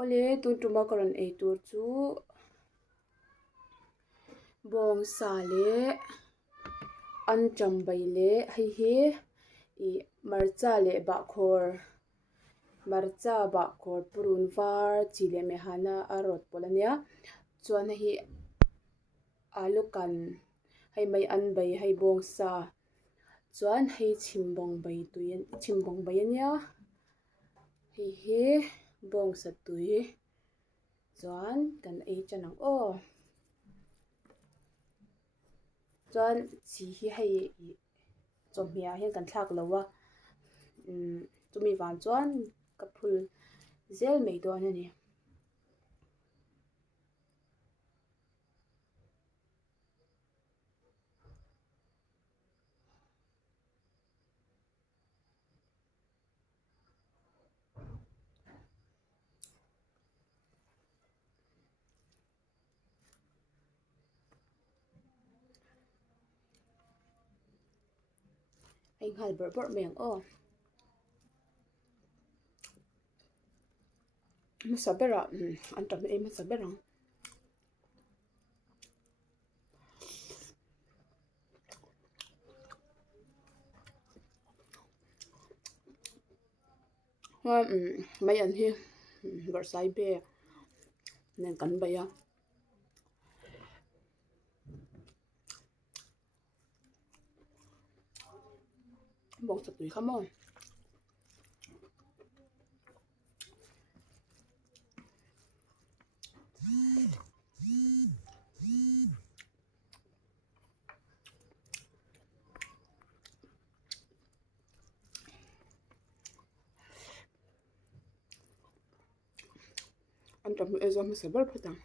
Ole tun tuma karon ei tur chu bong sa le an chambai le hei hi I marcha le bakhor marcha bakhor purun var chi le me hana a rot pawh ania chuan hi alu kan hei mai an bei hei bawng sa chuan hei chimbawng bei ania hei hi bawng sa tui chuan kan ei chanang aw chuan chi hi hei chawhmeh ah hian kan thlak lo a chumi van chuan ka phul zel mai dawn ani hei ngal bor bor mai ang aw masa bera an tam ei masa berang mai an hi barsai be nen kan bai a bawng sa tui kham aw an tam ei zo masa ber phatang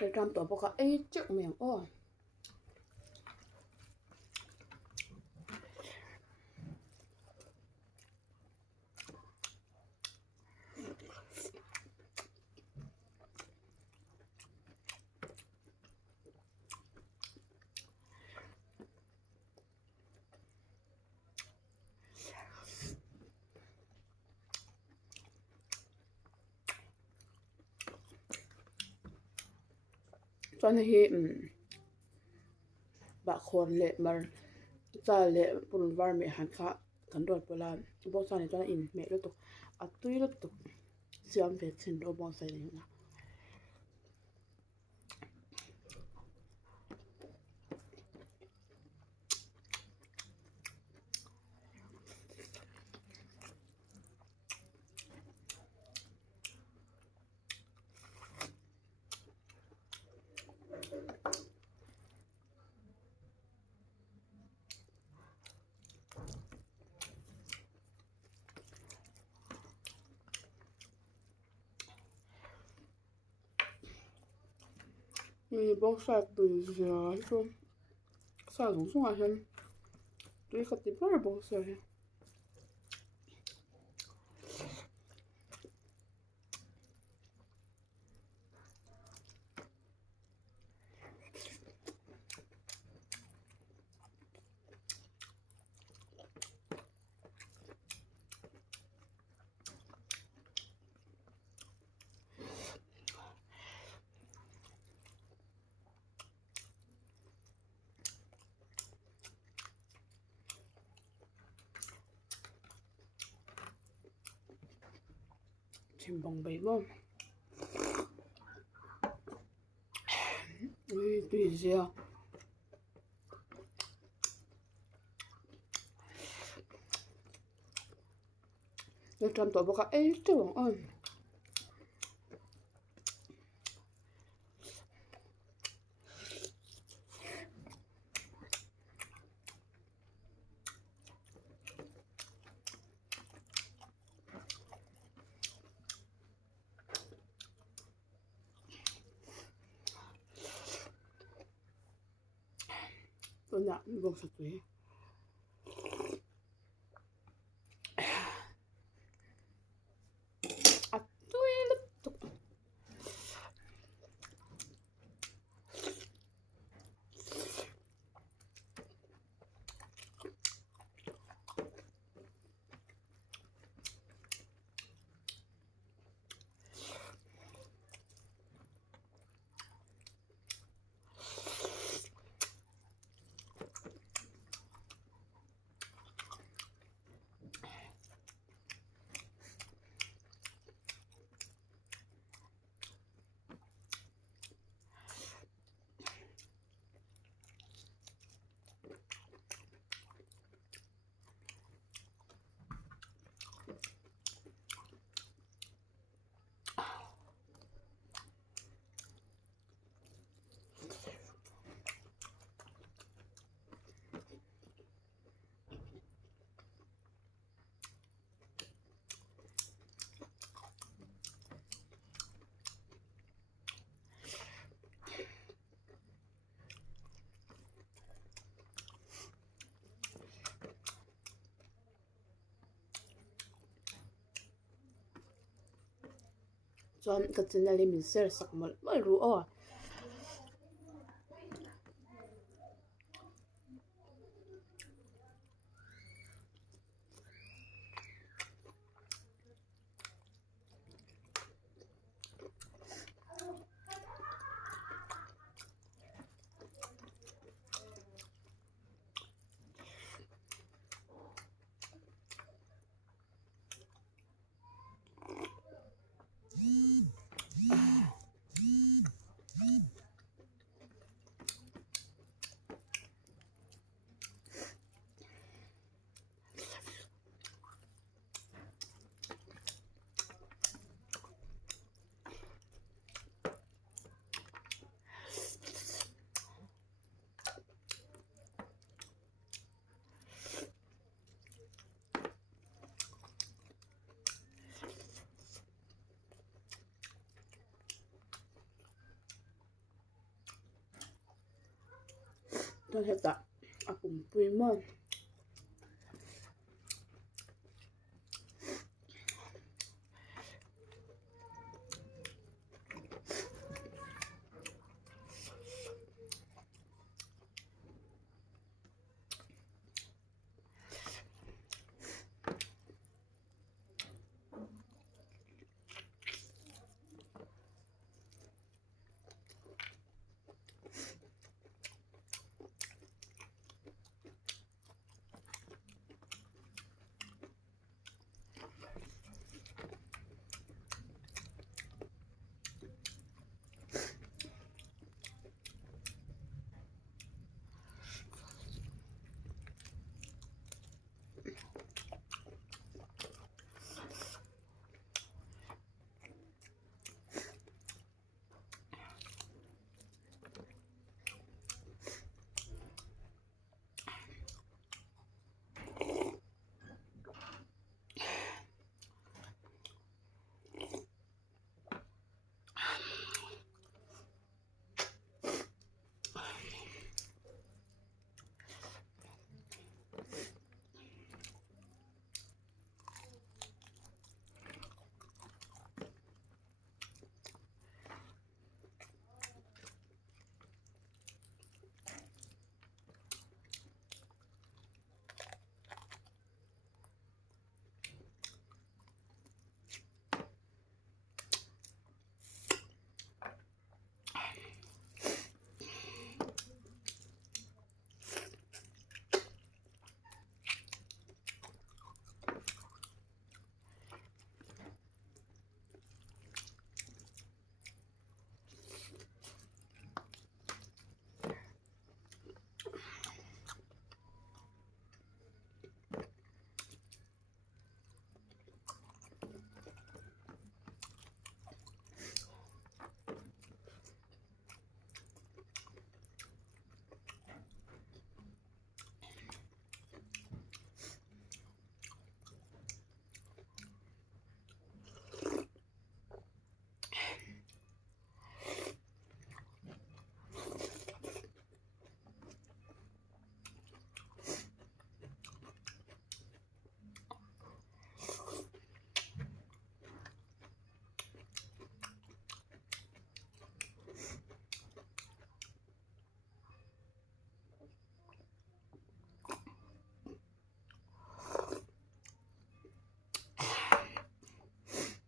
hei tam to boka ei chuk mai ang aw chuan hi bakhor le mar cha le purun var me han kha kan rot pawla bawng sa ni chuan in meh lutuk a tui lutuk siam ve chin ro bawng sa ni na bawng sa tui zia chu sa zung zung a hian tui kha ti ber bawng sa hi chimbawng bei maw tui zia hei tam to boka ei chuk ang aw tuan bawng sa tui chuan ka china le min ser sak mal mal ru o ton heta apum pui mon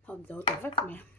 hom dấu tao vách mẹ